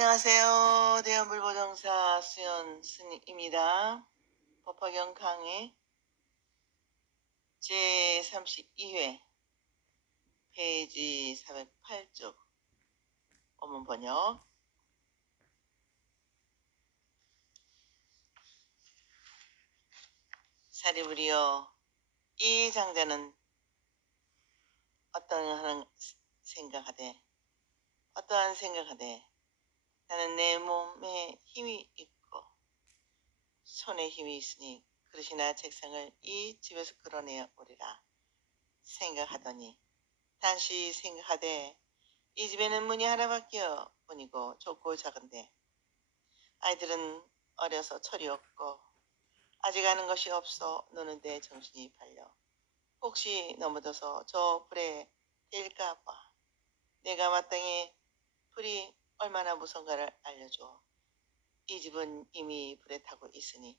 안녕하세요. 대한불보정사 수연 스님입니다. 법화경 강의 제32회 페이지 408쪽 원문 번역. 사리부리여, 이 장자는 어떠한 생각하되 나는 내 몸에 힘이 있고 손에 힘이 있으니 그릇이나 책상을 이 집에서 끌어내어 오리라 생각하더니, 단시 생각하되 이 집에는 문이 하나밖에 뿐이고 좁고 작은데 아이들은 어려서 철이 없고 아직 아는 것이 없어 노는데 정신이 팔려 혹시 넘어져서 저 불에 뛸까 봐 내가 마땅히 불이 얼마나 무서운가를 알려줘. 이 집은 이미 불에 타고 있으니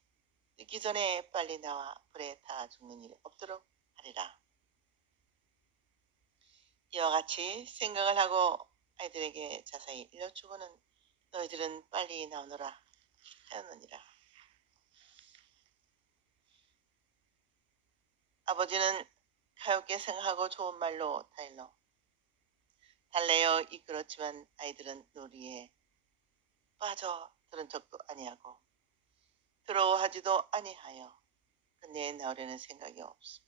늦기 전에 빨리 나와 불에 타 죽는 일이 없도록 하리라. 이와 같이 생각을 하고 아이들에게 자세히 일러주고는 너희들은 빨리 나오너라 하였느니라. 아버지는 가엾게 생각하고 좋은 말로 달래어 이끌었지만 아이들은 놀이에 빠져 들은 적도 아니하고 들어하지도 아니하여 근데 나오려는 생각이 없으며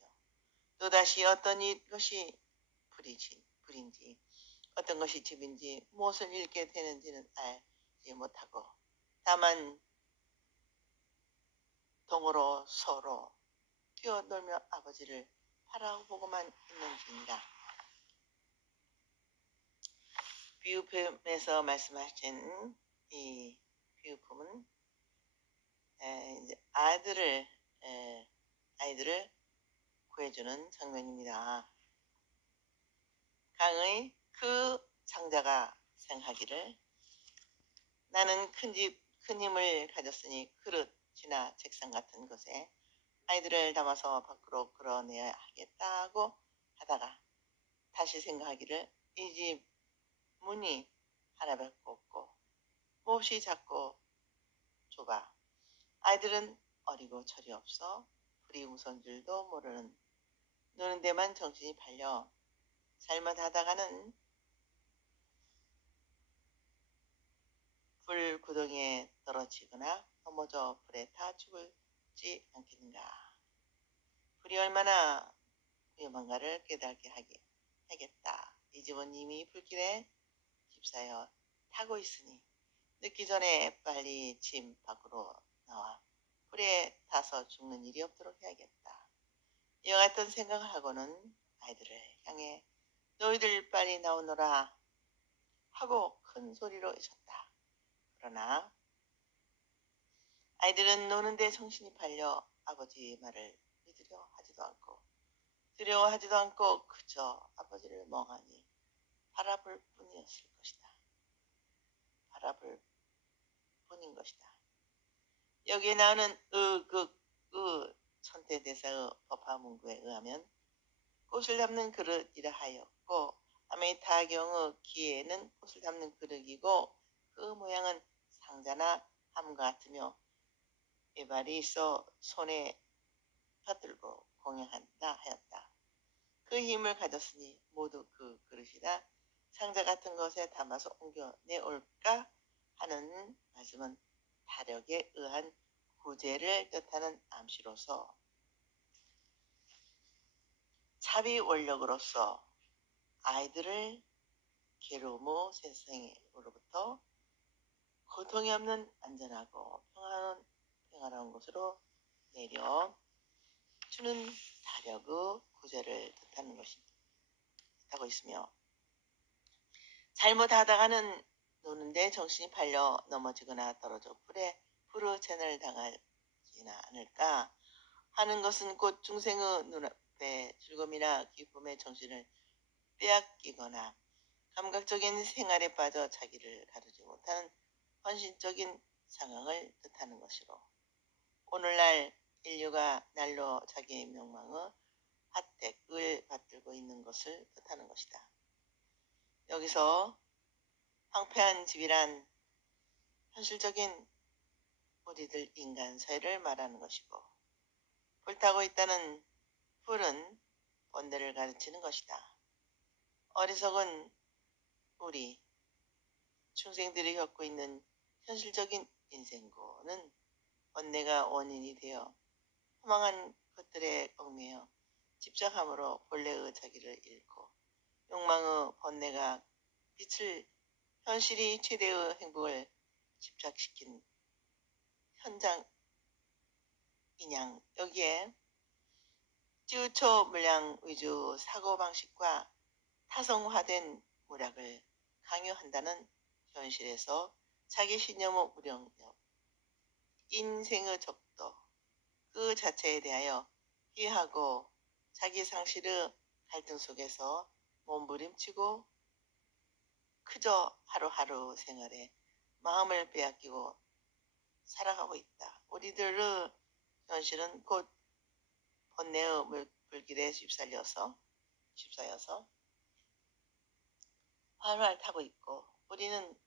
또다시 어떤 것이 불인지 어떤 것이 집인지 무엇을 읽게 되는지는 알지 못하고 다만 동으로 서로 뛰어놀며 아버지를 바라보고만 있는지니라. 비유품에서 말씀하신 이 비유품은 이제 아이들을 구해주는 장면입니다. 강의 그 장자가 생각하기를, 나는 큰 힘을 가졌으니 그릇이나 책상 같은 것에 아이들을 담아서 밖으로 끌어내야 하겠다고 하다가 다시 생각하기를, 이 집 문이 하나밖에 없고 몹시 작고 좁아 아이들은 어리고 철이 없어 불이 무서운 줄도 모르는 노는 데만 정신이 팔려 잘못하다가는 불 구덩이에 떨어지거나 넘어져 불에 타 죽을지 않겠는가. 불이 얼마나 위험한가를 깨닫게 하겠다. 이 집은 이미 불길에 휩싸여 타고 있으니 늦기 전에 빨리 집 밖으로 나와 불에 타서 죽는 일이 없도록 해야겠다. 이와 같은 생각을 하고는 아이들을 향해 너희들 빨리 나오너라 하고 큰 소리로 외쳤다. 그러나 아이들은 노는데 정신이 팔려 아버지 말을 믿으려 하지도 않고 두려워하지도 않고 그저 아버지를 멍하니 바라볼 뿐이었을 것이다. 바라볼 뿐인 것이다. 여기에 나오는 천태대사의 법화문구에 의하면 꽃을 담는 그릇이라 하였고, 아메타경의 기에는 꽃을 담는 그릇이고 그 모양은 상자나 함과 같으며 이발이 있어 손에 펴들고 공양한다 하였다. 그 힘을 가졌으니 모두 그 그릇이나 상자 같은 것에 담아서 옮겨 내올까 하는 말씀은 타력에 의한 구제를 뜻하는 암시로서 자비 원력으로서 아이들을 괴로움 세상으로부터 고통이 없는 안전하고 평화로운 곳으로 내려주는 타력의 구제를 뜻하는 뜻하고 있으며, 잘못하다가는 노는데 정신이 팔려 넘어지거나 떨어져 불에 부르체를 당하지나 않을까 하는 것은 곧 중생의 눈앞에 즐거움이나 기쁨의 정신을 빼앗기거나 감각적인 생활에 빠져 자기를 가두지 못하는 헌신적인 상황을 뜻하는 것이로, 오늘날 인류가 날로 자기의 명망의 핫택을 받들고 있는 것을 뜻하는 것이다. 여기서 황폐한 집이란 현실적인 우리들 인간 사회를 말하는 것이고, 불타고 있다는 불은 번뇌를 가르치는 것이다. 어리석은 우리 중생들이 겪고 있는 현실적인 인생고는 번뇌가 원인이 되어 허망한 것들에 얽매여 집착함으로 본래의 자기를 잃고 욕망의 번뇌가 빛을 현실이 최대의 행복을 집착시킨 현장인양. 여기에 찌우초 물량 위주 사고방식과 타성화된 무략을 강요한다는 현실에서 자기 신념의 무력력, 인생의 적도 그 자체에 대하여 피하고 자기 상실의 갈등 속에서 몸부림치고 그저 하루하루 생활에 마음을 빼앗기고 살아가고 있다. 우리들의 현실은 곧 번뇌의 물길에 휩싸여서 활활 타고 있고, 우리는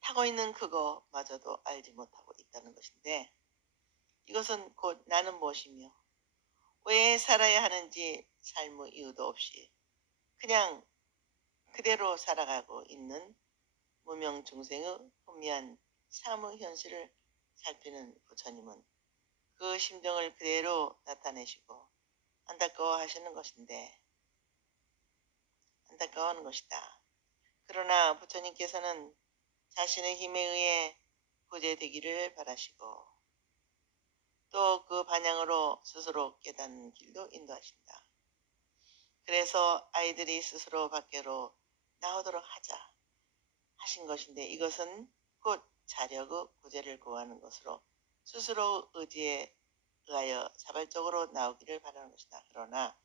타고 있는 그거마저도 알지 못하고 있다는 것인데, 이것은 곧 나는 무엇이며 왜 살아야 하는지 삶의 이유도 없이 그냥 그대로 살아가고 있는 무명 중생의 혼미한 삶의 현실을 살피는 부처님은 그 심정을 그대로 나타내시고 안타까워하는 것이다. 그러나 부처님께서는 자신의 힘에 의해 구제되기를 바라시고 또 그 반향으로 스스로 깨닫는 길도 인도하신다. 그래서 아이들이 스스로 밖으로 나오도록 하신 것인데, 이것은 곧 자력의 구제를 구하는 것으로 스스로 의지에 의하여 자발적으로 나오기를 바라는 것이다. 그러나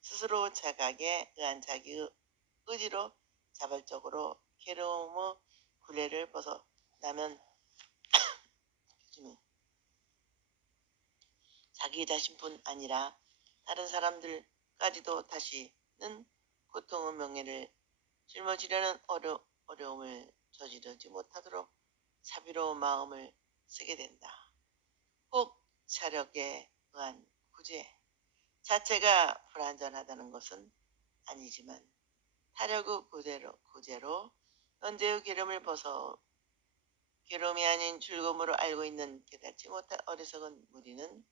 스스로 자각에 의한 자기의 의지로 자발적으로 괴로움의 굴레를 벗어나면 자기 자신뿐 아니라 다른 사람들까지도 다시는 고통의 명예를 짊어지려는 어려움을 저지르지 못하도록 자비로운 마음을 쓰게 된다. 꼭 자력에 의한 구제 자체가 불완전하다는 것은 아니지만 타력의 구제로 현재의 괴로움이 아닌 즐거움으로 알고 있는 깨닫지 못한 어리석은 무리는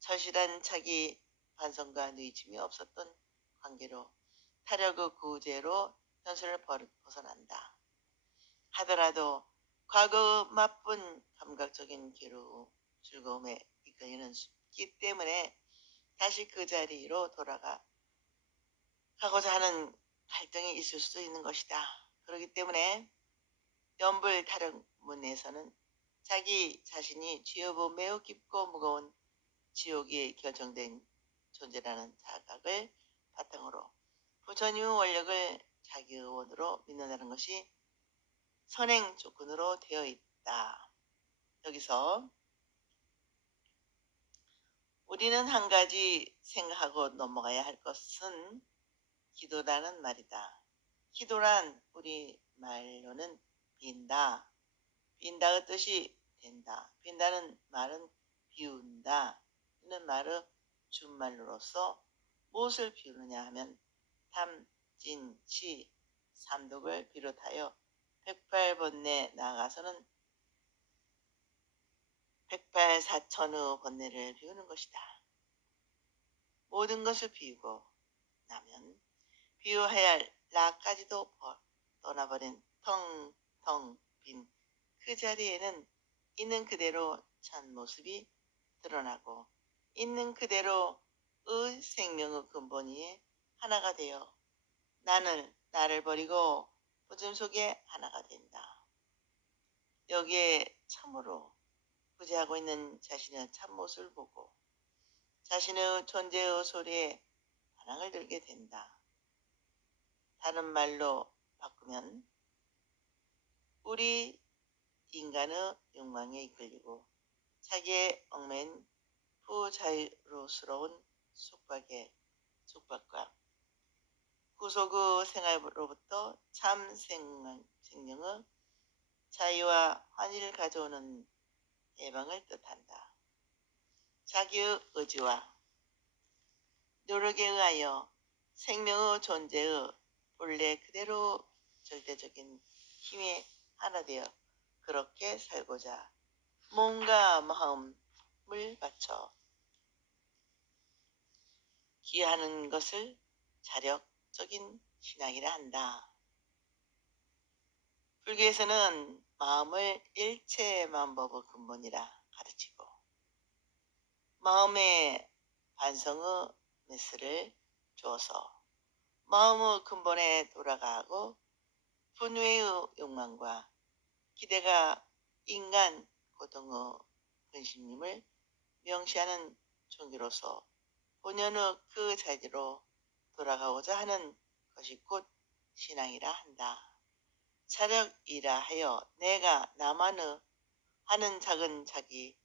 절실한 자기 반성과 뉘침이 없었던 관계로 타력의 구제로 현실을 벗어난다 하더라도 과거의 나쁜 감각적인 즐거움에 이끌리는 기 때문에 다시 그 자리로 돌아가고자 하는 갈등이 있을 수 있는 것이다. 그렇기 때문에 연불 타령문에서는 자기 자신이 죄업의 매우 깊고 무거운 지옥이 결정된 존재라는 자각을 바탕으로 부처님의 원력을 자기의 원으로 믿는다는 것이 선행 조건으로 되어 있다. 여기서 우리는 한 가지 생각하고 넘어가야 할 것은 기도라는 말이다. 기도란 우리 말로는 빈다의 뜻이 된다. 빈다는 말은 비운다. 이는 말의 준말로서 무엇을 비우느냐 하면 탐, 진, 치, 삼독을 비롯하여 108번뇌 나아가서는 108사천의 번뇌를 비우는 것이다. 모든 것을 비우고 나면 비워야 할 나까지도 떠나버린 텅텅 빈 그 자리에는 있는 그대로 참 모습이 드러나고 있는 그대로의 생명의 근본이 하나가 되어 나를 버리고 부즘 속에 하나가 된다. 여기에 참으로 구제하고 있는 자신의 참모습을 보고 자신의 존재의 소리에 반항을 들게 된다. 다른 말로 바꾸면 우리 인간의 욕망에 이끌리고 자기의 얽매인 부자유스러운 속박과 구속의 생활로부터 참 생명의 자유와 환희를 가져오는 해방을 뜻한다. 자기의 의지와 노력에 의하여 생명의 존재의 본래 그대로 절대적인 힘에 하나 되어 그렇게 살고자 몸과 마음을 바쳐 기하는 것을 자력적인 신앙이라 한다. 불교에서는 마음을 일체만법의 근본이라 가르치고 마음의 반성의 메스를 주어서 마음의 근본에 돌아가고 분외의 욕망과 기대가 인간 고통의 근심임을 명시하는 종교로서 본연의 그 자리로 돌아가고자 하는 것이 곧 신앙이라 한다. 자력이라 하여 내가 나만의 하는 작은 자기,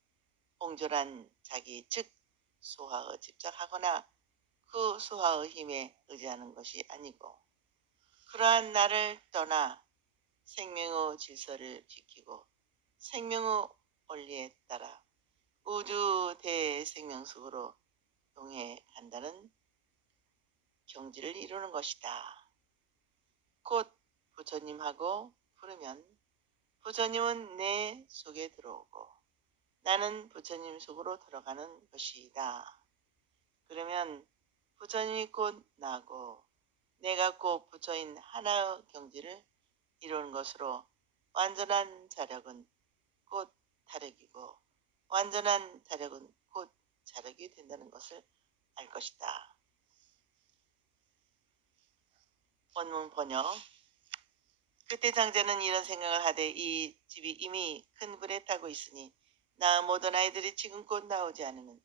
옹졸한 자기, 즉 소화에 집착하거나 그 소화의 힘에 의지하는 것이 아니고 그러한 나를 떠나 생명의 질서를 지키고 생명의 원리에 따라 우주 대생명속으로 용해 간다는 경지를 이루는 것이다. 곧 부처님하고 부르면 부처님은 내 속에 들어오고 나는 부처님 속으로 들어가는 것이다. 그러면 부처님이 곧 나고 내가 곧 부처인 하나의 경지를 이루는 것으로 완전한 자력은 곧 다력이고 완전한 다력은 곧 자력이 된다는 것을 알 것이다. 원문 번역. 그때 장자는 이런 생각을 하되 이 집이 이미 큰 불에 타고 있으니 나 모든 아이들이 지금껏 나오지 않으면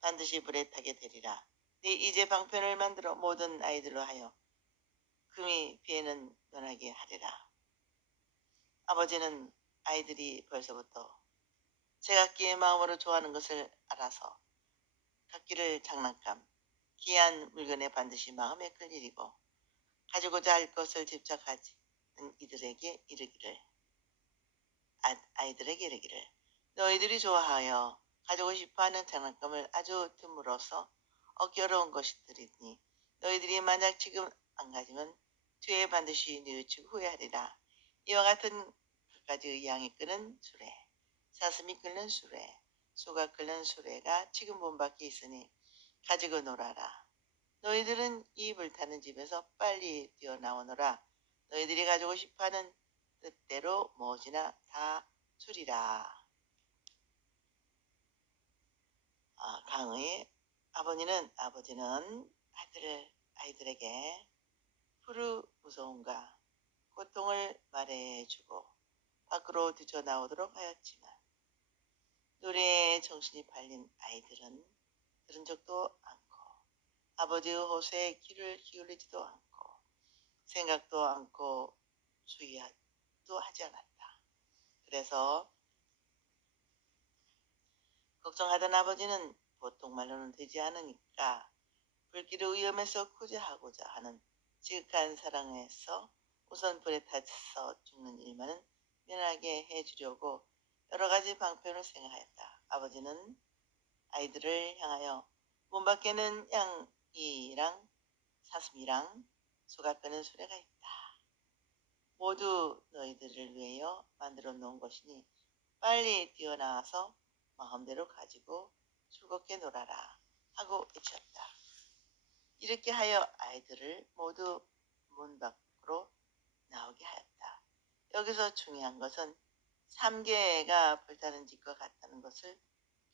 반드시 불에 타게 되리라. 네 이제 방편을 만들어 모든 아이들로 하여 금이 비에는 면하게 하리라. 아버지는 아이들이 벌써부터 제각기의 마음으로 좋아하는 것을 알아서 각기를 장난감, 귀한 물건에 반드시 마음에 끌리고 가지고자 할 것을 집착하는 아이들에게 이르기를 너희들이 좋아하여 가지고 싶어하는 장난감을 아주 드물어서 얻기 어려운 것들이니 너희들이 만약 지금 안 가지면 뒤에 반드시 뉘우치고 후회하리라. 이와 같은 갖가지의 양이 끄는 수레, 사슴이 끄는 수레, 소가 끄는 수레가 지금 문 밖에 있으니 가지고 놀아라. 너희들은 이 불타는 집에서 빨리 뛰어나오너라. 너희들이 가지고 싶어하는 뜻대로 무엇이나 다 주리라. 강의 아버지는 아이들에게 푸르 무서움과 고통을 말해주고 밖으로 뛰쳐나오도록 하였지만 노래에 정신이 팔린 아이들은 들은 적도 않고 아버지의 호소에 귀를 기울이지도 않고 생각도 않고 주의도 하지 않았다. 그래서 걱정하던 아버지는 보통 말로는 되지 않으니까 불길의 위험에서 구제하고자 하는 지극한 사랑에서 우선 불에 타서 죽는 일만은 면하게 해주려고 여러 가지 방편을 생각하였다. 아버지는 아이들을 향하여 문 밖에는 양이랑 사슴이랑 소가 끄는 수레가 있다. 모두 너희들을 위하여 만들어 놓은 것이니 빨리 뛰어나와서 마음대로 가지고 즐겁게 놀아라 하고 외쳤다. 이렇게 하여 아이들을 모두 문 밖으로 나오게 하였다. 여기서 중요한 것은 3계가 불타는 집과 같다는 것을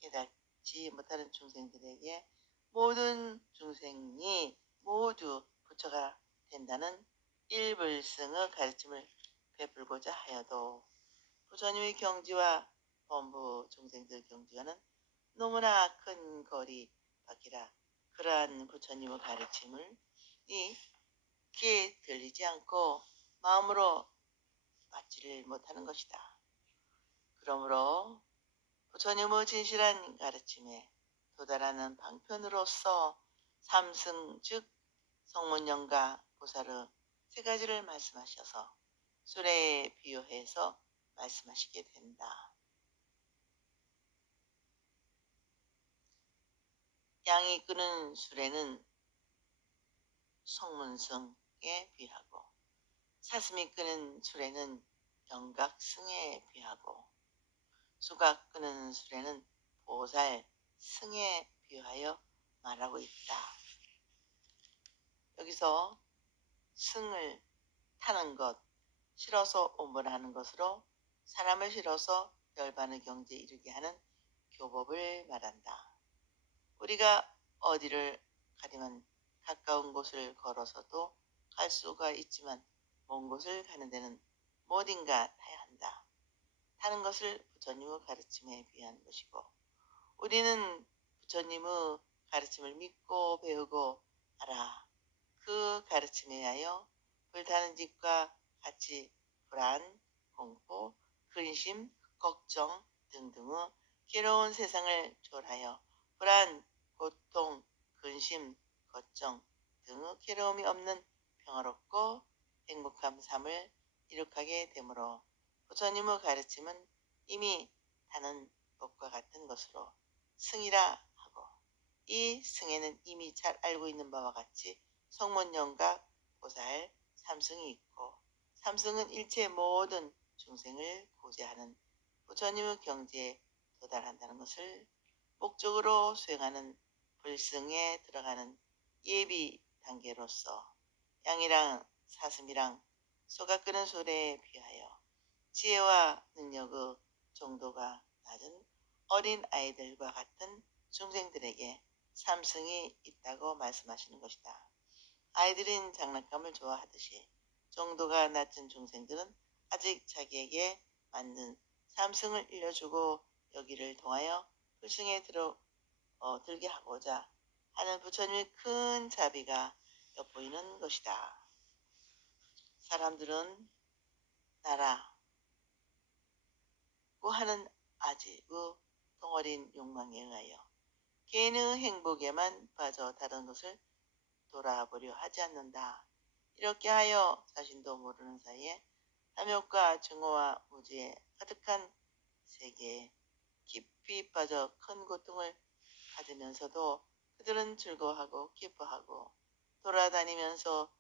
깨닫지 못하는 중생들에게 모든 중생이 모두 부처가 된다는 일불승의 가르침을 베풀고자 하여도 부처님의 경지와 범부 중생들 경지와는 너무나 큰 거리 밖이라 그러한 부처님의 가르침을 귀에 들리지 않고 마음으로 받지를 못하는 것이다. 그러므로 부처님의 진실한 가르침에 도달하는 방편으로서 삼승 즉 성문영과 보살의 세 가지를 말씀하셔서 수레에 비유해서 말씀하시게 된다. 양이 끄는 수레는 성문성에 비하고 사슴이 끄는 수레는 영각승에 비하고 수가 끄는 수레는 보살승에 비하여 말하고 있다. 여기서 승을 타는 것, 실어서 오물하는 것으로 사람을 실어서 열반의 경지에 이르게 하는 교법을 말한다. 우리가 어디를 가려면 가까운 곳을 걸어서도 갈 수가 있지만 먼 곳을 가는 데는 뭐든가 타야 한다. 타는 것을 부처님의 가르침에 비한 것이고 우리는 부처님의 가르침을 믿고 배우고 알아. 그 가르침에 의하여 불타는 집과 같이 불안, 공포, 근심, 걱정 등등의 괴로운 세상을 초월하여 불안, 고통, 근심, 걱정 등의 괴로움이 없는 평화롭고 행복한 삶을 이룩하게 되므로 부처님의 가르침은 이미 타는 것과 같은 것으로 승이라 하고 이 승에는 이미 잘 알고 있는 바와 같이 성문영각, 보살, 삼승이 있고 삼승은 일체 모든 중생을 구제하는 부처님의 경지에 도달한다는 것을 목적으로 수행하는 불승에 들어가는 예비 단계로서 양이랑 사슴이랑 소가 끄는 소리에 비하여 지혜와 능력의 정도가 낮은 어린 아이들과 같은 중생들에게 삼승이 있다고 말씀하시는 것이다. 아이들은 장난감을 좋아하듯이 정도가 낮은 중생들은 아직 자기에게 맞는 삼승을 일러주고 여기를 통하여 불승에 들게 하고자 하는 부처님의 큰 자비가 엿보이는 것이다. 사람들은 나라고 하는 아직의 덩어린 욕망에 의하여 개인의 행복에만 빠져 다른 것을 돌아보려 하지 않는다. 이렇게 하여 자신도 모르는 사이에 탐욕과 증오와 무지에 가득한 세계에 깊이 빠져 큰 고통을 받으면서도 그들은 즐거워하고 기뻐하고 돌아다니면서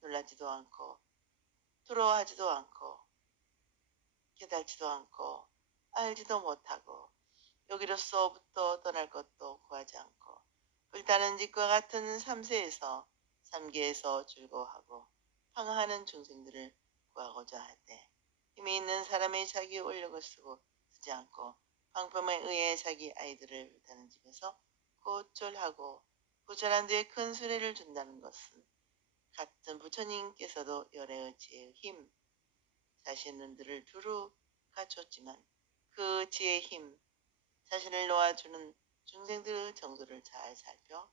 놀라지도 않고 두려워하지도 않고 깨달지도 않고 알지도 못하고 여기로서부터 떠날 것도 구하지 않고 불타는 집과 같은 삼세에서 삼계에서 즐거워하고 방황하는 중생들을 구하고자 할 때 힘이 있는 사람의 자기 원력을 쓰지 않고 방법에 의해 자기 아이들을 불타는 집에서 고철하고 고철한 뒤에 큰 수레를 준다는 것은 같은 부처님께서도 열애의 지혜의 힘 자신들을 두루 갖췄지만 그 지혜의 힘 자신을 놓아주는 중생들의 정도를 잘 살펴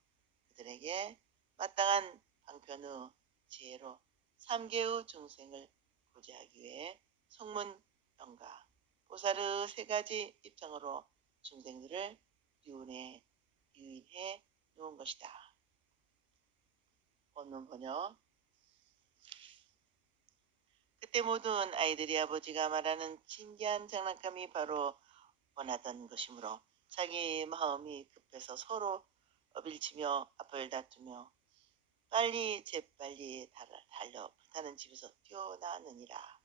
그들에게 마땅한 방편의 지혜로 삼계의 중생을 구제하기 위해 성문, 영가, 보살의 세 가지 입장으로 중생들을 유인해 놓은 것이다. 본문 번역. 그때 모든 아이들이 아버지가 말하는 신기한 장난감이 바로 원하던 것이므로 자기 마음이 급해서 서로 어빌치며 앞을 다투며 재빨리 달려 불타는 집에서 뛰어나느니라.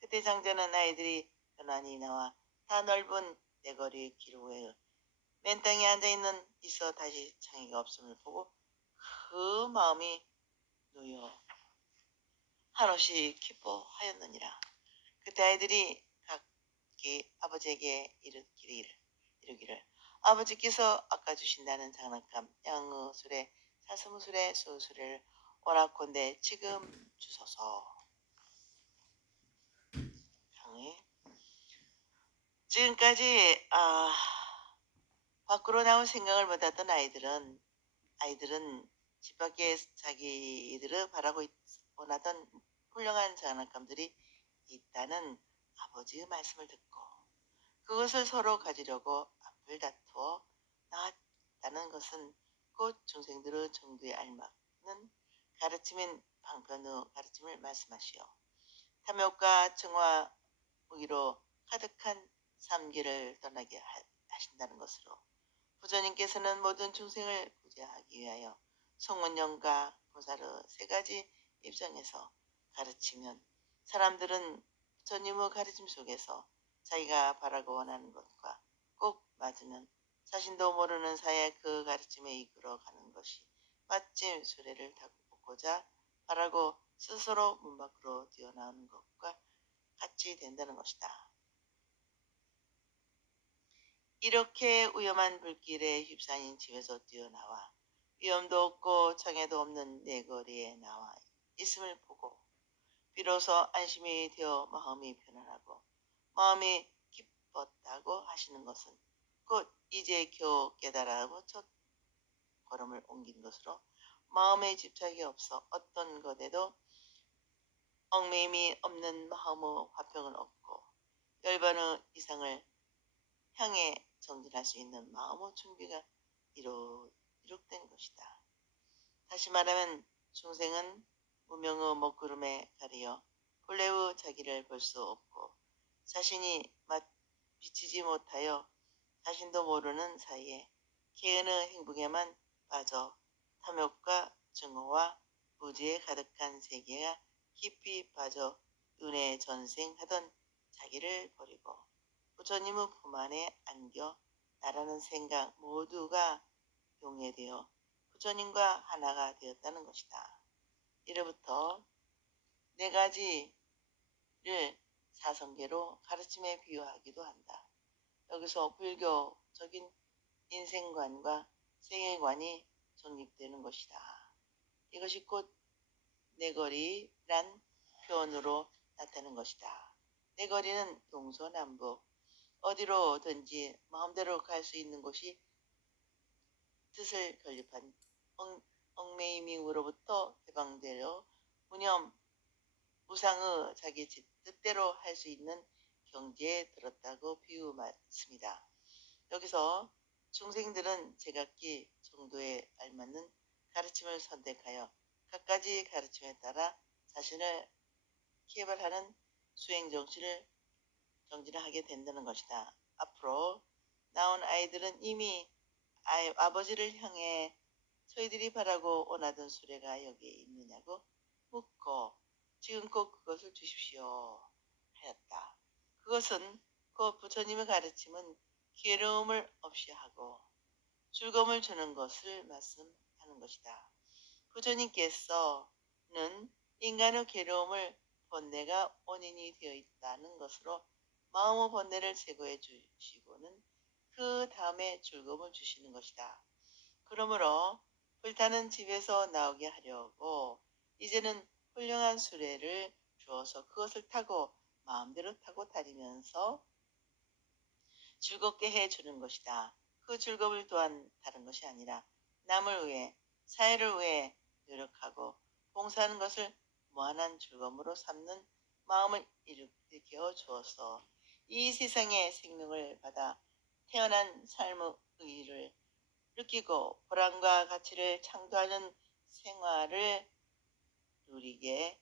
그때 장자는 아이들이 편안히 나와 다 넓은 내거리 기로에 맨 땅에 있어 다시 창의가 없음을 보고 그 마음이 놓여 한없이 기뻐하였느니라. 그때 아이들이 각기 아버지에게 이르기를 아버지께서 아까 주신다는 장난감 양의 수레, 사슴의 수레, 소의 수레를 원하건대 지금 주소서. 지금까지 밖으로 나올 생각을 못했던 아이들은 집 밖에 자기들을 바라고 원하던 훌륭한 장난감들이 있다는 아버지의 말씀을 듣고 그것을 서로 가지려고 앞을 다투어 나왔다는 것은 곧 중생들의 정도에 알맞는 가르침인 방편의 가르침을 말씀하시오. 탐욕과 증오와 무기로 가득한 삶길을 떠나게 하신다는 것으로 부처님께서는 모든 중생을 구제하기 위하여 송문영과 보살의 세 가지 입장에서 가르치면 사람들은 부처님의 가르침 속에서 자기가 바라고 원하는 것과 꼭 맞으면 자신도 모르는 사이에 그 가르침에 이끌어가는 것이 마침 수레를 타고 걷고자 바라고 스스로 문 밖으로 뛰어나오는 것과 같이 된다는 것이다. 이렇게 위험한 불길에 휩싸인 집에서 뛰어나와 위험도 없고 장애도 없는 내거리에 나와 있음을 보고 비로소 안심이 되어 마음이 편안하고 마음이 기뻤다고 하시는 것은 곧 이제 겨우 깨달아고 첫 걸음을 옮긴 것으로 마음에 집착이 없어 어떤 것에도 얽매임이 없는 마음의 화평을 얻고 열반의 이상을 향해 정진할 수 있는 마음의 준비가 이룩된 것이다. 다시 말하면 중생은 무명의 먹구름에 가리어 본래의 자기를 볼 수 없고 자신이 미치지 못하여 자신도 모르는 사이에 개인의 행복에만 빠져 탐욕과 증오와 무지에 가득한 세계가 깊이 빠져 눈에 전생하던 자기를 버리고 부처님의 품 안에 안겨 나라는 생각 모두가 용해되어 부처님과 하나가 되었다는 것이다. 이로부터 네 가지를 사성계로 가르침에 비유하기도 한다. 여기서 불교적인 인생관과 생애관이 정립되는 것이다. 이것이 곧 내거리란 표현으로 나타나는 것이다. 내거리는 동서남북 어디로든지 마음대로 갈 수 있는 곳이 뜻을 건립한 얽매이밍으로부터 해방되려 무념 무상의 자기 뜻대로 할 수 있는 경지에 들었다고 비유했습니다. 여기서 중생들은 제각기 정도에 알맞는 가르침을 선택하여 각가지 가르침에 따라 자신을 개발하는 수행 정신을 정진하게 된다는 것이다. 앞으로 나온 아이들은 이미 아버지를 향해 저희들이 바라고 원하던 수레가 여기에 있느냐고 묻고 지금 꼭 그것을 주십시오 하였다. 그것은 그 부처님의 가르침은 괴로움을 없이 하고 즐거움을 주는 것을 말씀하는 것이다. 부처님께서는 인간의 괴로움을 번뇌가 원인이 되어 있다는 것으로 마음의 번뇌를 제거해 주시고는 그 다음에 즐거움을 주시는 것이다. 그러므로 불타는 집에서 나오게 하려고 이제는 훌륭한 수레를 주어서 그것을 타고 마음대로 타고 다니면서 즐겁게 해주는 것이다. 그 즐거움을 또한 다른 것이 아니라 남을 위해 사회를 위해 노력하고 봉사하는 것을 무한한 즐거움으로 삼는 마음을 일으켜 주어서 이 세상의 생명을 받아 태어난 삶의 의의를 느끼고 보람과 가치를 창조하는 생활을 누리게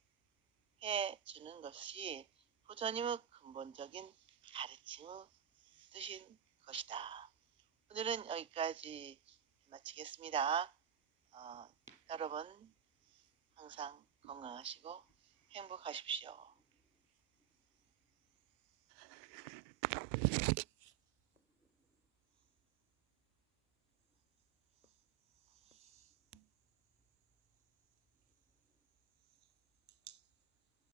해주는 것이 부처님의 근본적인 가르침의 뜻인 것이다. 오늘은 여기까지 마치겠습니다. 여러분 항상 건강하시고 행복하십시오.